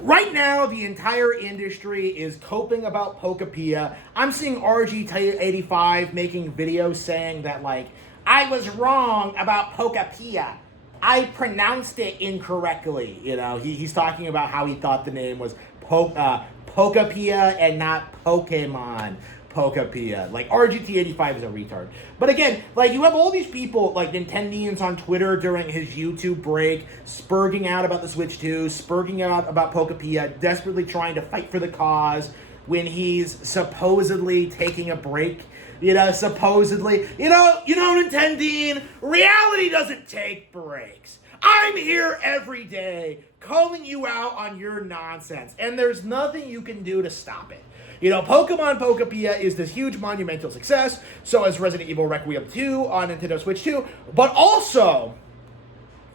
Right now, the entire industry is coping about Pokapia. I'm seeing RG85 making videos saying that, like, I was wrong about Pokapia. I pronounced it incorrectly. You know, he's talking about how he thought the name was Pokapia and not Pokemon. Pokapia. Like, RGT85 is a retard. But again, like, you have all these people, like Nintendians on Twitter during his YouTube break, spurging out about the Switch 2, spurging out about Pokapia, desperately trying to fight for the cause when he's supposedly taking a break. Supposedly. Nintendine, reality doesn't take breaks. I'm here every day calling you out on your nonsense, and there's nothing you can do to stop it. Pokemon Pokapia is this huge monumental success, so is Resident Evil Requiem 2 on Nintendo Switch 2, but also,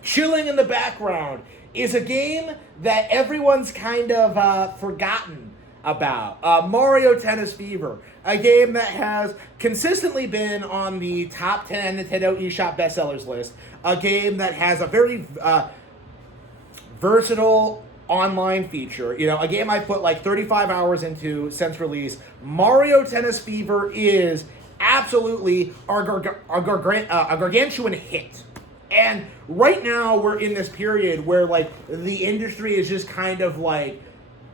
chilling in the background is a game that everyone's kind of forgotten about. Mario Tennis Fever, a game that has consistently been on the top 10 Nintendo eShop bestsellers list, a game that has a very versatile online feature, a game I put like 35 hours into since release. Mario Tennis Fever is absolutely a gargantuan hit. And right now we're in this period where like the industry is just kind of like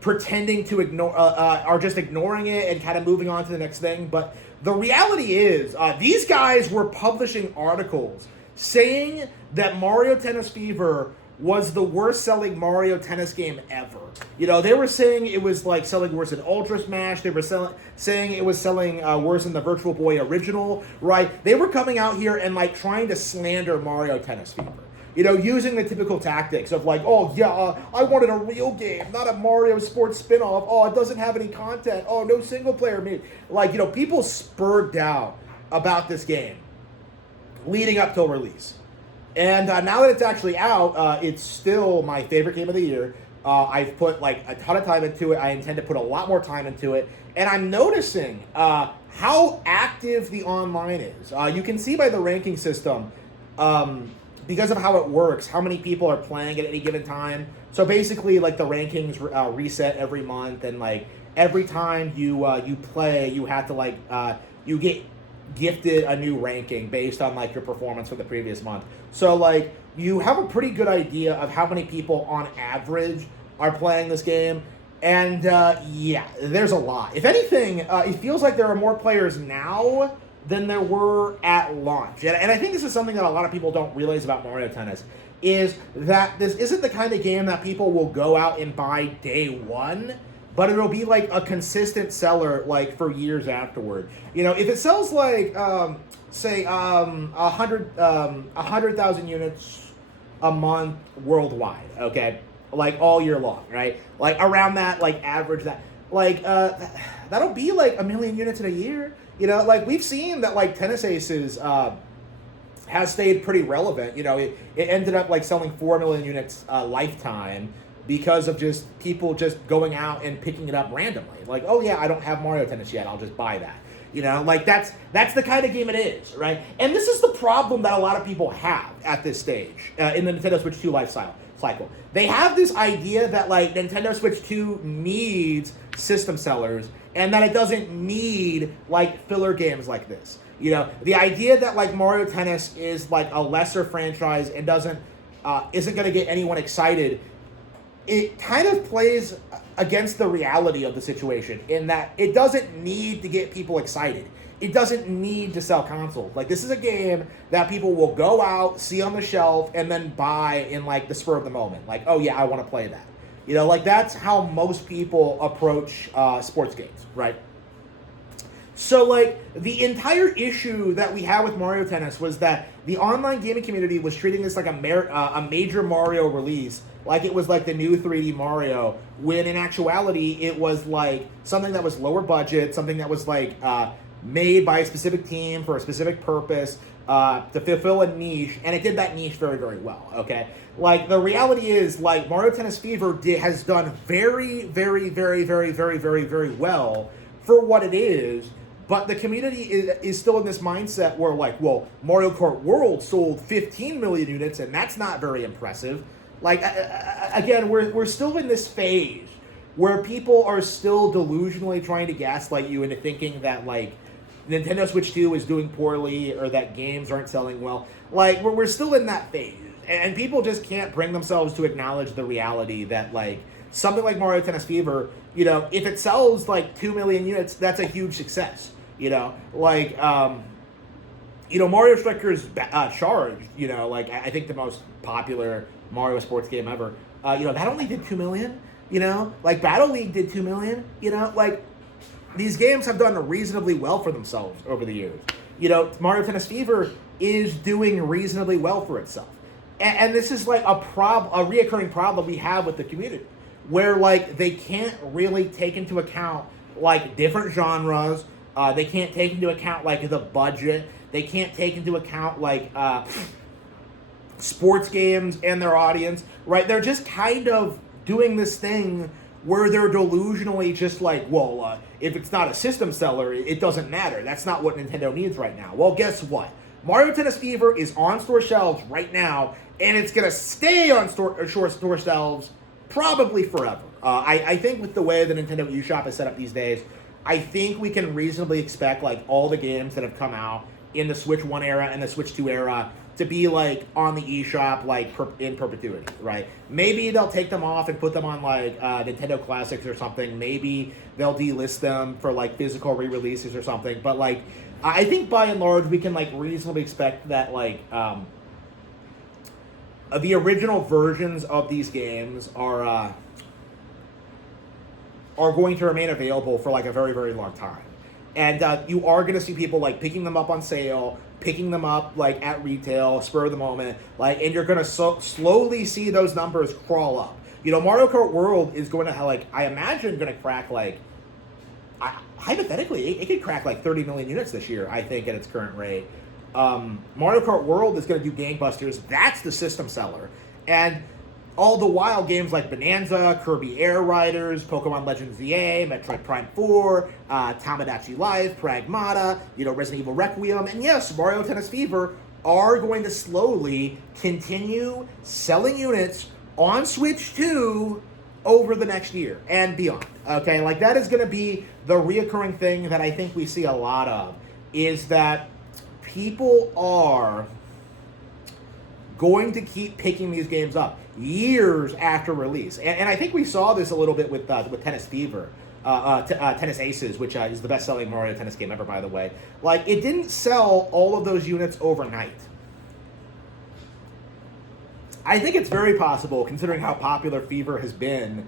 pretending to ignore, are just ignoring it and kind of moving on to the next thing. But the reality is, these guys were publishing articles saying that Mario Tennis Fever was the worst selling Mario Tennis game ever. They were saying it was like selling worse than Ultra Smash. They were saying it was selling worse than the Virtual Boy original, right? They were coming out here and like trying to slander Mario Tennis Fever. Using the typical tactics of like, I wanted a real game, not a Mario sports spin-off. Oh, it doesn't have any content. Oh, no single player made. Like, people spurred out about this game leading up till release. And now that it's actually out, it's still my favorite game of the year. I've put like a ton of time into it. I intend to put a lot more time into it. And I'm noticing how active the online is. You can see by the ranking system, because of how it works, how many people are playing at any given time. So basically, like the rankings reset every month, and like every time you play, you have to like you get gifted a new ranking based on like your performance for the previous month. So like you have a pretty good idea of how many people on average are playing this game. And there's a lot. If anything, it feels like there are more players now than there were at launch. And I think this is something that a lot of people don't realize about Mario Tennis, is that this isn't the kind of game that people will go out and buy day one, but it'll be like a consistent seller like for years afterward. If it sells like say 100,000 units a month worldwide, okay, like all year long, right? Like around that, like average that, like that'll be like 1 million units in a year. Like we've seen that like Tennis Aces has stayed pretty relevant. It ended up like selling 4 million units lifetime, because of just people just going out and picking it up randomly. Like, oh yeah, I don't have Mario Tennis yet, I'll just buy that. Like that's the kind of game it is, right? And this is the problem that a lot of people have at this stage in the Nintendo Switch 2 cycle. They have this idea that like Nintendo Switch 2 needs system sellers, and that it doesn't need like filler games like this. The idea that like Mario Tennis is like a lesser franchise and isn't going to get anyone excited, it kind of plays against the reality of the situation, in that it doesn't need to get people excited. It doesn't need to sell consoles. Like, this is a game that people will go out, see on the shelf, and then buy in like the spur of the moment. Like, oh yeah, I want to play that. Like that's how most people approach sports games, right? So like the entire issue that we had with Mario Tennis was that the online gaming community was treating this like a major Mario release, like it was like the new 3D Mario, when in actuality it was like something that was lower budget, something that was like made by a specific team for a specific purpose to fulfill a niche, and it did that niche very, very well, okay? Like, the reality is, like, Mario Tennis Fever has done very, very, very, very, very, very, very well for what it is, but the community is still in this mindset where, like, well, Mario Kart World sold 15 million units, and that's not very impressive. Like, again, we're still in this phase where people are still delusionally trying to gaslight you into thinking that, like, Nintendo Switch 2 is doing poorly or that games aren't selling well. Like, we're still in that phase. And people just can't bring themselves to acknowledge the reality that, like, something like Mario Tennis Fever, you know, if it sells, like, 2 million units, that's a huge success, you know? Like, you know, Mario Strikers Charged, you know, like, I think the most popular Mario sports game ever, you know, that only did 2 million, you know? Like, Battle League did 2 million, you know? Like, these games have done reasonably well for themselves over the years. You know, Mario Tennis Fever is doing reasonably well for itself. And this is like a reoccurring problem we have with the community, where, like, they can't really take into account, like, different genres. They can't take into account, like, the budget. They can't take into account, like, sports games and their audience, right? They're just kind of doing this thing where they're delusionally just like, well, if it's not a system seller, it doesn't matter. That's not what Nintendo needs right now. Well, guess what? Mario Tennis Fever is on store shelves right now, and it's going to stay on store shelves probably forever. I think with the way the Nintendo eShop is set up these days, I think we can reasonably expect, like, all the games that have come out in the Switch 1 era and the Switch 2 era to be, like, on the eShop, like, in perpetuity, right? Maybe they'll take them off and put them on, like, Nintendo Classics or something. Maybe they'll delist them for, like, physical re-releases or something. But, like, I think by and large we can, like, reasonably expect that, like, the original versions of these games are going to remain available for, like, a very, very long time. And you are going to see people, like, picking them up on sale, picking them up, like, at retail, spur of the moment, like, and you're going to slowly see those numbers crawl up. You know, Mario Kart World is going to, like, I imagine going to crack, like, hypothetically, it could crack, like, 30 million units this year, I think, at its current rate. Mario Kart World is going to do gangbusters. That's the system seller. And all the while, games like Bonanza, Kirby Air Riders, Pokemon Legends ZA, Metroid Prime 4, Tamagotchi Life, Pragmata, you know, Resident Evil Requiem, and yes, Mario Tennis Fever are going to slowly continue selling units on Switch 2 over the next year and beyond. Okay, like, that is going to be the reoccurring thing that I think we see a lot of, is that people are going to keep picking these games up years after release. And I think we saw this a little bit with Tennis Fever, Tennis Aces, which is the best-selling Mario Tennis game ever, by the way. Like, it didn't sell all of those units overnight. I think it's very possible, considering how popular Fever has been,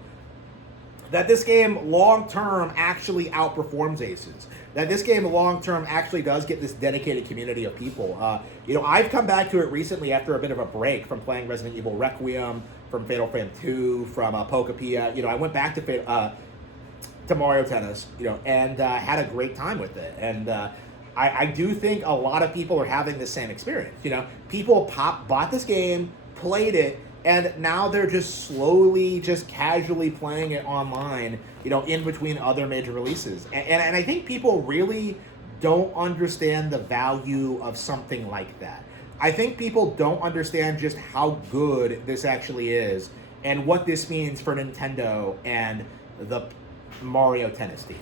that this game long-term actually outperforms Aces. That this game long-term actually does get this dedicated community of people. You know, I've come back to it recently after a bit of a break from playing Resident Evil Requiem, from Fatal Frame 2, from Pokepia. You know, I went back to Mario Tennis, you know, and had a great time with it. And I do think a lot of people are having the same experience. You know, people bought this game, played it, and now they're just slowly, just casually playing it online, you know, in between other major releases. And I think people really don't understand the value of something like that. I think people don't understand just how good this actually is and what this means for Nintendo and the Mario Tennis team.